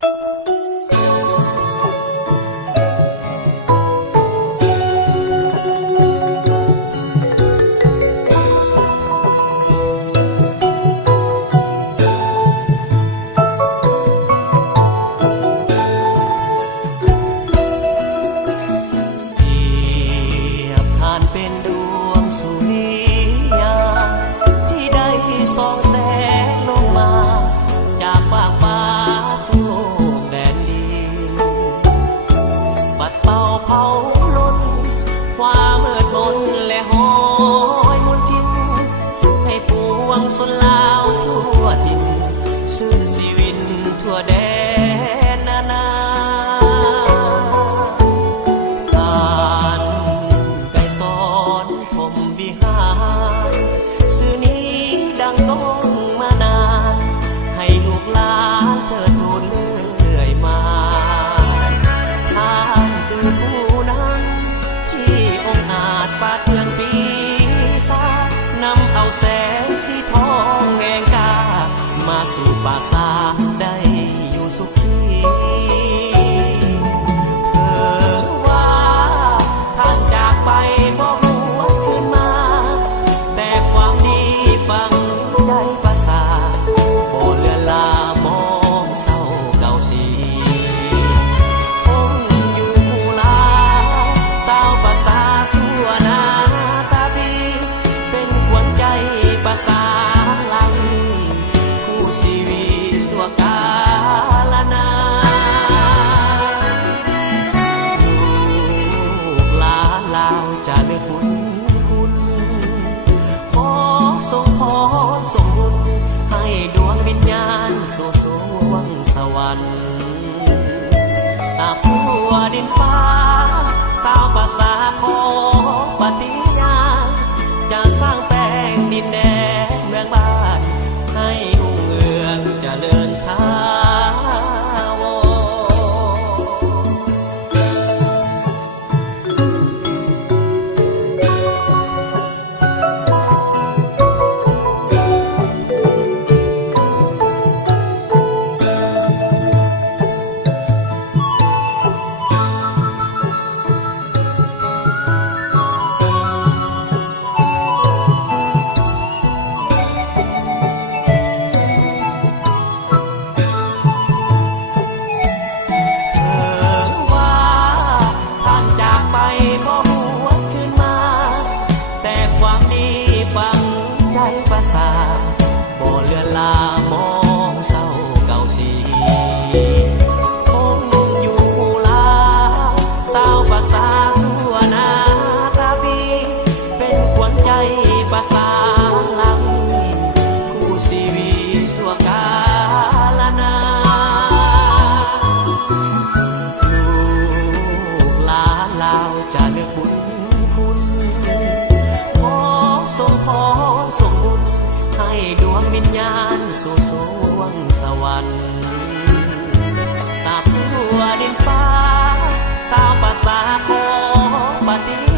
เป็นดวงสุริยาที่ได้ส่องแสงลงมาจากฟากฟ้าสู่โลกแดนดินปัดเป่าเผาล้นความมืดมนและหอยมนทินให้ปวงชนลาวทั่วถิ่นสื่อชีวิตทั่วแดนนานาต้องมานานให้ลูกหลานเธอทูลเลื่อยมาท่านคือผู้นั้นที่องค์อาจปราดเปรื่องปีศาจนำเอาแสงสีทองแงงกามาสู่ป่าสาได้อยู่สุขีเถิดว่าท่านจากไปบ่หวนคืนมาแต่ความดีฟังใจประสาโบเรือลามองเศร้าเก่าสีคงอยู่ผู้ลาสาวภาษาสัวนาตาบีเป็นขวัญใจภาษาลังผู้ชีวิตสัวกาลนาลูกหลานลาวจะเลือกคุณขอส่งพรส่งบุญให้ดวงวิญญาณสู่สวงสวรรค์ตราบสู่ดินฟ้าสาวภาษาขอปฏิญาณจะสร้างแปลงดินแดนเมืองบ้านให้รุ่งเรืองเจริญถาวรภาษาบ่เลือนลามองเศร้าเก่าสีคงอยู่ผู้ลาสาวภาษาสัวนาตาบีเป็นขวัญใจภาษาลังคู่ชีวิตสัวกาลนาลูกหลานลาวจะเลือกบุญคุณขอส่งพรส่งบุญให้ดวงวิญญาณสู่สวงสวรรค์ตราบสู่ดินฟ้าสาวภาษาขอปฏิ